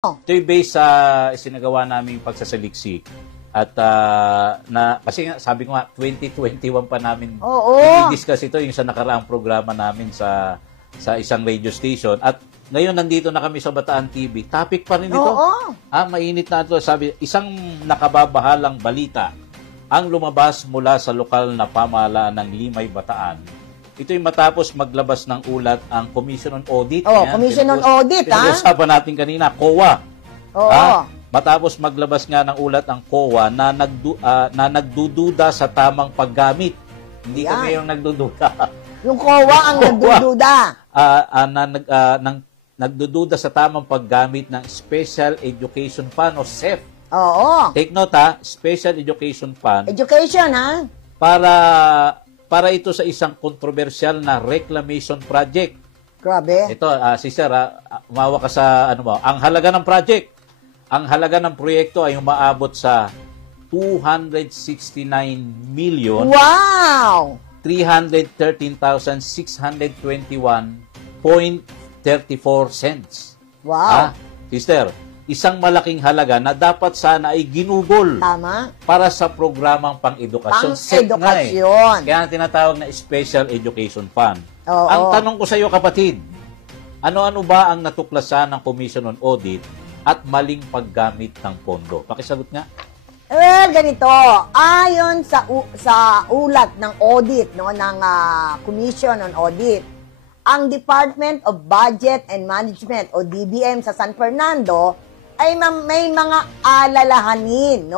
Ito'y based sa isinagawa naming pagsasaliksik. At kasi nga, sabi ko nga, 2021 pa namin i-discuss ito, yung sa nakaraang programa namin sa isang radio station. At ngayon, nandito na kami sa Bataan TV. Topic pa rin ito. Mainit na ito. Sabi, isang nakababahalang balita ang lumabas mula sa lokal na pamahalaan ng Limay, Bataan. Ito'y matapos maglabas ng ulat ang Commission on Audit. Commission on Audit, pinag-usapan natin kanina, COA. Matapos maglabas nga ng ulat ang COA na nagdududa sa tamang paggamit. Hindi kami yung nagdududa. Yung COA ang nagdududa. Nagdududa sa tamang paggamit ng Special Education Fund o SEF. Take note Special Education Fund. Education, Para ito sa isang kontrobersyal na reclamation project. Grabe. Ito, sister, umawa ka sa ang halaga ng project. Ang halaga ng proyekto ay umaabot sa 269 million. Wow! 313,621.34 cents. Wow. Sister, isang malaking halaga na dapat sana ay ginugol. Tama. Para sa programang pang-edukasyon. Pang-edukasyon. Kaya tinatawag na Special Education Fund. Ang tanong ko sa iyo, kapatid, ano-ano ba ang natuklasan ng Commission on Audit at maling paggamit ng pondo? Pakisagot nga. Ganito. Ayon sa ulat ng audit ng Commission on Audit, ang Department of Budget and Management o DBM sa San Fernando ay may mga alalahanin,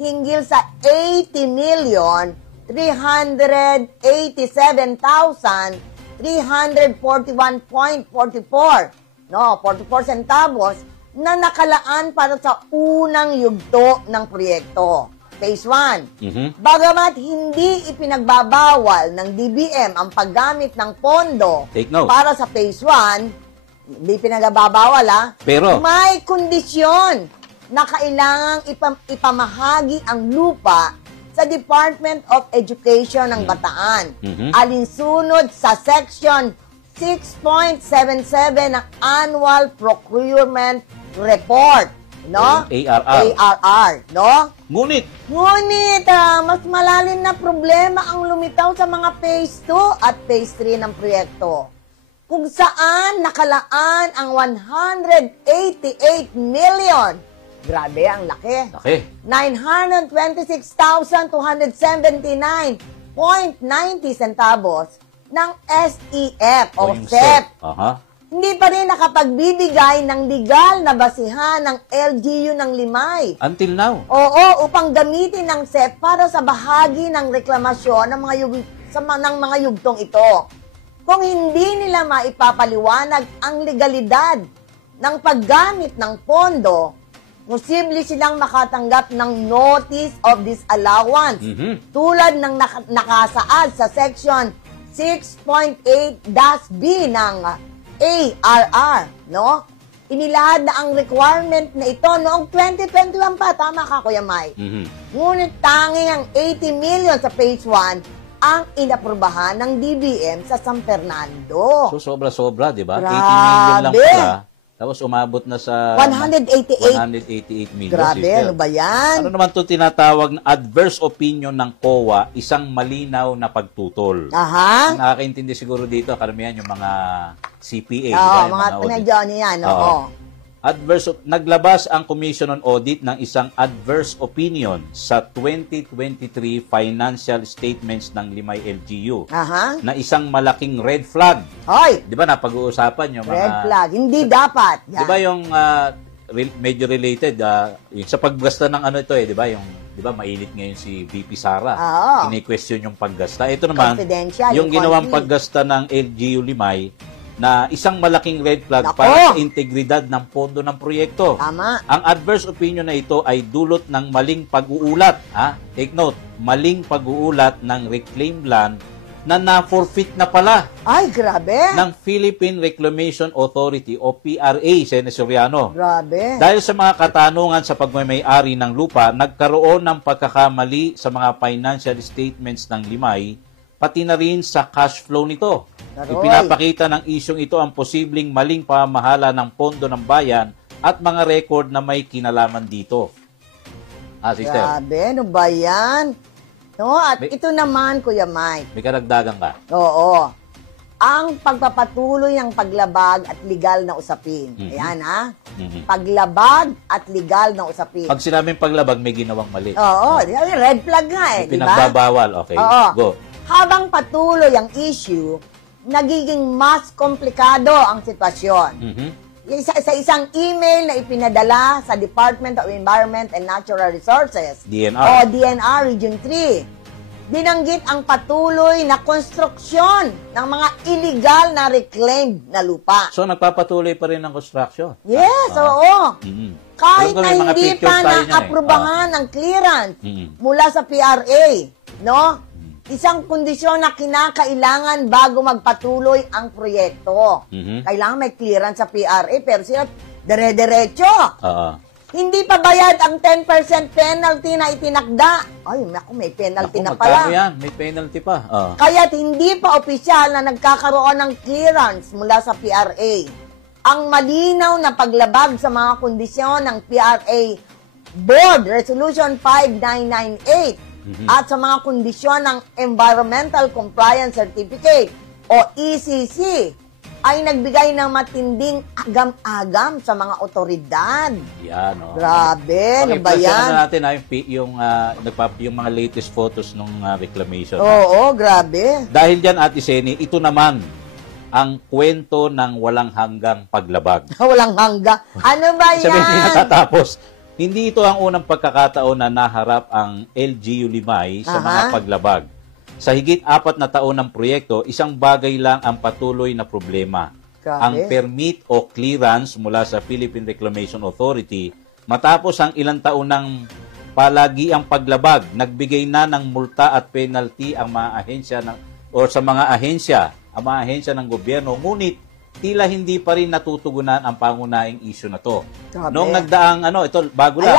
hinggil sa 80,387,341.44, 44 centavos na nakalaan para sa unang yugto ng proyekto, Phase 1. Bagamat hindi ipinagbabawal ng DBM ang paggamit ng pondo para sa Phase 1, hindi pinagbabawal pero may kondisyon na kailangang ipamahagi ang lupa sa Department of Education ng Bataan. Alinsunod sa Section 6.77 ng Annual Procurement Report, ARR, Ngunit, mas malalim na problema ang lumitaw sa mga Phase 2 at Phase 3 ng proyekto, kung saan nakalaan ang 188 million. Grabe, ang laki. 926,279.90 centavos ng SEF o SEP. Hindi pa rin nakapagbibigay ng legal na basihan ng LGU ng Limay. Until now. Upang gamitin ng SEP para sa bahagi ng reklamasyon ng mga yugtong ito. Kung hindi nila maipapaliwanag ang legalidad ng paggamit ng pondo, posible silang makatanggap ng Notice of Disallowance tulad ng nakasaad sa Section 6.8-B ng ARR, Inilahad na ang requirement na ito noong 2021 pa. Tama ka, Kuya Mike. Ngunit tanging ang 80 million sa Phase 1 ang inaprubahan ng DBM sa San Fernando. So, sobra-sobra, di ba? 80 million lang pala. Tapos umabot na sa 188 million. Grabe, ano ba yan? Ano naman ito tinatawag na adverse opinion ng COA, isang malinaw na pagtutol. Nakakaintindi siguro dito, karamihan yung mga CPA. Naglabas ang Commission on Audit ng isang adverse opinion sa 2023 financial statements ng Limay LGU na isang malaking red flag. Di ba napag-uusapan yung mga... Red flag, hindi dapat. Di ba yung medyo related, yung sa paggasta ng di ba yung... Di ba, mainit ngayon si VP Sara. Ini-question yung paggasta. Ito naman, yung ginawang paggasta ng LGU Limay, na isang malaking red flag para sa integridad ng pondo ng proyekto. Tama. Ang adverse opinion na ito ay dulot ng maling pag-uulat. Take note, maling pag-uulat ng reclaim land na na-forfeit na pala. Ay, grabe. Ng Philippine Reclamation Authority o PRA, Senesoriano. Grabe. Dahil sa mga katanungan sa pagmamay-ari ng lupa, nagkaroon ng pagkakamali sa mga financial statements ng Limay, pati na rin sa cash flow nito. Ipinapakita ng isyong ito ang posibleng maling pamamahala ng pondo ng bayan at mga record na may kinalaman dito. Sister. Grabe, ano ba yan? No, at ito naman, Kuya Mike. May karagdagan ka? Oo. Ang pagpapatuloy ng paglabag at legal na usapin. Ayan, ha? Paglabag at legal na usapin. Pag sinabing paglabag, may ginawang mali. Oo. Red flag nga di ba? Pinagbabawal. Okay, go. Habang patuloy ang issue, nagiging mas komplikado ang sitwasyon. Sa isang email na ipinadala sa Department of Environment and Natural Resources DNR. o DNR Region 3, binanggit ang patuloy na konstruksyon ng mga illegal na reclaimed na lupa. So, nagpapatuloy pa rin ang construction? Yes, oo. Kahit na hindi pa na-aprobahan ang clearance mula sa PRA, no? Isang kondisyon na kinakailangan bago magpatuloy ang proyekto. Kailangan may clearance sa PRA, pero sila dire-diretso. Hindi pa bayad ang 10% penalty na itinakda. Ay, naku, may penalty na pala. Yan? May penalty pa. Kaya't hindi pa opisyal na nagkakaroon ng clearance mula sa PRA. Ang malinaw na paglabag sa mga kondisyon ng PRA Board Resolution 5998 at sa mga kondisyon ng Environmental Compliance Certificate o ECC ay nagbigay ng matinding agam-agam sa mga otoridad. Yan, Grabe, ano ba yan? Natin yung mga latest photos ng reclamation. Oo, grabe. Dahil dyan, Ate Seni, ito naman ang kwento ng walang hanggang paglabag. Walang hanggang. Ano ba yan? Sabi, hindi natatapos. Hindi ito ang unang pagkakataon na naharap ang LGU Limay sa mga paglabag. Sa higit 4 na taon ng proyekto, isang bagay lang ang patuloy na problema. Grabe. Ang permit o clearance mula sa Philippine Reclamation Authority matapos ang ilang taon ng palagi ang paglabag, nagbigay na ng multa at penalty ang mga ahensya sa mga ahensya ng gobyerno, ngunit tila hindi pa rin natutugunan ang pangunahing issue na to. Grabe. Noong nagdaang, ito, bago lang,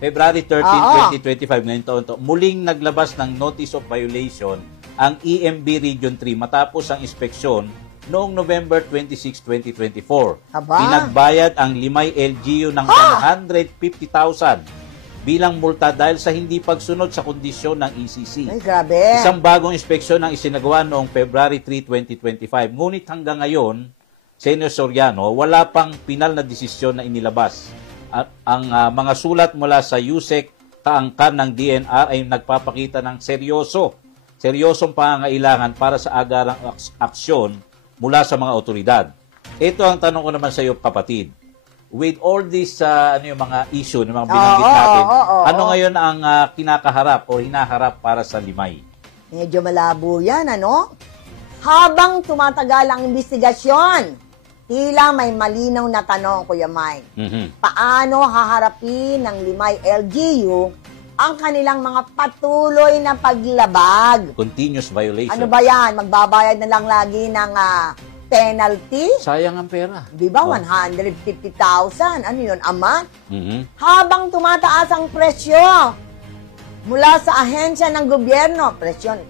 February 13, 2025, ngayon taon to, muling naglabas ng Notice of Violation ang EMB Region 3 matapos ang inspeksyon noong November 26, 2024. Pinagbayad ang Limay LGU ng 150,000 bilang multa dahil sa hindi pagsunod sa kondisyon ng ECC. Ay, grabe. Isang bagong inspeksyon ang isinagawa noong February 3, 2025. Ngunit hanggang ngayon, Senyor Soriano, wala pang pinal na desisyon na inilabas. At ang mga sulat mula sa USEC kaangkan ng DNR ay nagpapakita ng seryosong pangangailangan para sa agarang aksyon mula sa mga otoridad. Ito ang tanong ko naman sa iyo, kapatid. With all this mga issue, mga binanggit natin, ano ngayon ang kinakaharap o hinaharap para sa Limay? Medyo malabo yan, ano? Habang tumatagal ang investigasyon, tila may malinaw na tanong, Kuya Mike. Paano haharapin ng Limay LGU ang kanilang mga patuloy na paglabag? Continuous violation. Ano ba yan? Magbabayad na lang lagi ng penalty? Sayang ang pera. Di ba? 150,000. Ano yun? Ama? Habang tumataas ang presyo mula sa ahensya ng gobyerno, presyo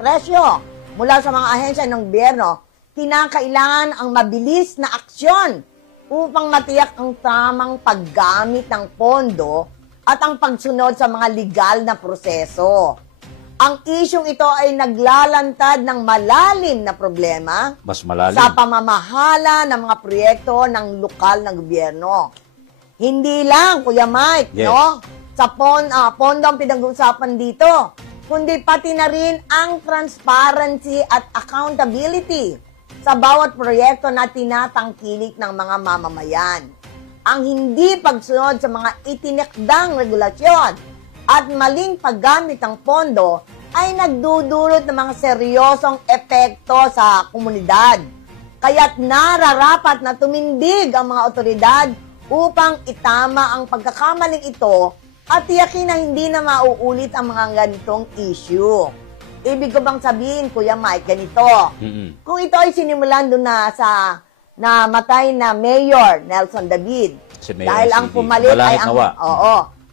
mula sa mga ahensya ng gobyerno, kinakailangan ang mabilis na aksyon upang matiyak ang tamang paggamit ng pondo at ang pagsunod sa mga legal na proseso. Ang isyong ito ay naglalantad ng malalim na problema mas malalim sa pamamahala ng mga proyekto ng lokal na gobyerno. Hindi lang, Kuya Mike, no? Sa pondo ang pinag-uusapan dito, kundi pati na rin ang transparency at accountability sa bawat proyekto na tinatangkilik ng mga mamamayan. Ang hindi pagsunod sa mga itinakdang regulasyon at maling paggamit ng pondo ay nagdudulot ng mga seryosong epekto sa komunidad. Kaya't nararapat na tumindig ang mga otoridad upang itama ang pagkakamaling ito at tiyakin na hindi na mauulit ang mga ganitong issue. Ibig ko bang sabihin, Kuya Mike, ganito? Kung ito ay sinimulan doon na sa namatay na Mayor Nelson David, dahil ang pumalit ay ang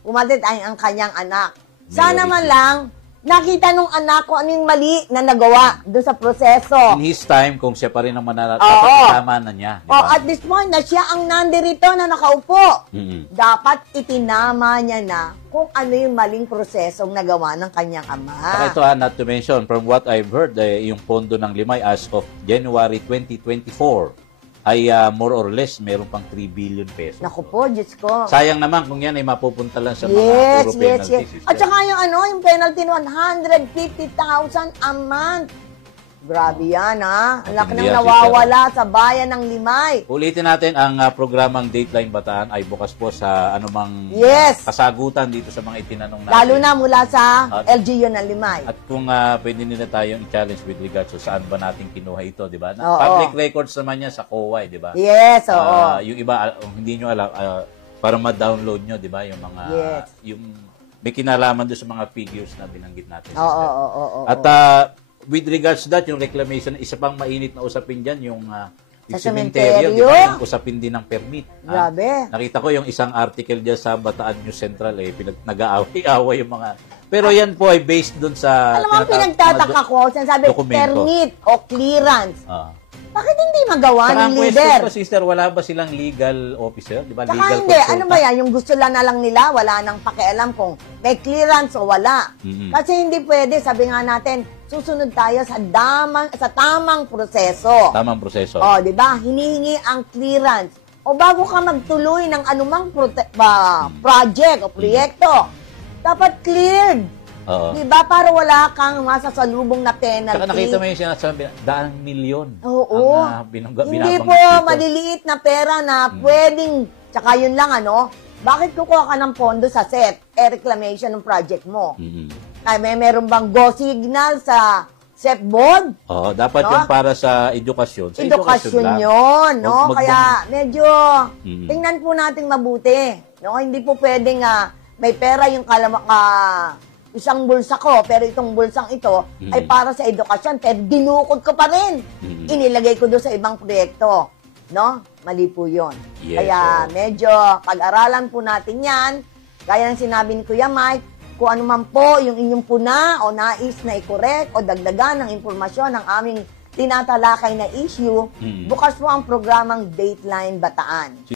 pumalit ay ang kanyang anak. Sana man lang nakita nung anak ko ano yung mali na nagawa doon sa proseso. In his time, kung siya pa rin ang tama na niya. Di Oh, ba? at this point, na siya ang nandirito na nakaupo. Mm-mm. Dapat itinama niya na kung ano yung maling prosesong nagawa ng kanyang ama. Saka ito not to mention, from what I've heard, yung pondo ng Limay as of January 2024 ay more or less meron pang 3 billion pesos. Naku po, Diyos ko. Sayang naman kung yan ay mapupunta lang sa mga puro penalty system. At saka yung penalty 150,000 a month. Grabe yan, ha? Ang laki nang nawawala sa bayan ng Limay. Ulitin natin, ang programang Dateline Bataan ay bukas po sa anumang kasagutan dito sa mga itinanong natin. Lalo na mula sa LGU ng Limay. At kung pwede nila tayong i-challenge with regards to saan ba natin kinuha ito, di ba? Public records naman yan sa COA, di ba? Yes, oo. Yung iba, hindi nyo alam, para ma-download nyo, di ba? Yung mga, yung may kinalaman doon sa mga figures na binanggit natin. Oo. At with regards to that, yung reclamation, isa pang mainit na usapin dyan, yung cementerio, di ba? Yung usapin din ng permit. Grabe. Nakita ko yung isang article dyan sa Bataan News Central, nag-aaway yung mga... Pero yan po ay based dun sa... Alam mo, pinagtataka ko, sinasabi, permit o clearance. Bakit hindi magawa ng leader? Saka sister, wala ba silang legal officer? Di ba? Saka Legal hindi, consultant? ano ba yan? Yung gusto lang na lang nila, wala nang pakialam kung may clearance o wala. Kasi hindi pwede, sabi nga natin, susunod tayo sa tamang proseso. Tamang proseso. O, di ba? Hinihingi ang clearance. O bago ka magtuloy ng anumang project o proyekto, dapat cleared. Di ba? Para wala kang masasalubong na penalty. Saka nakita mo yung sinasabi, 100 milyon. Oo. Hindi po maliliit na pera na pwedeng, tsaka yun lang bakit kukuha ka ng pondo sa SEP? Reclamation ng project mo. Ay, meron bang go signal sa SEP board? Dapat yung para sa edukasyon. Sa edukasyon yun, no? Kaya medyo tingnan po natin mabuti. No? Hindi po pwedeng may pera yung isang bulsa ko, pero itong bulsang ito ay para sa edukasyon, pero dinukod ko pa rin. Inilagay ko doon sa ibang proyekto. No? Mali po yun. Yes, Kaya medyo pag-aralan po natin yan. Gaya ng sinabi ni Kuya Mike, kung ano man po yung inyong puna o nais na i-correct o dagdagan ng impormasyon ng aming tinatalakay na issue, bukas po ang programang Dateline Bataan.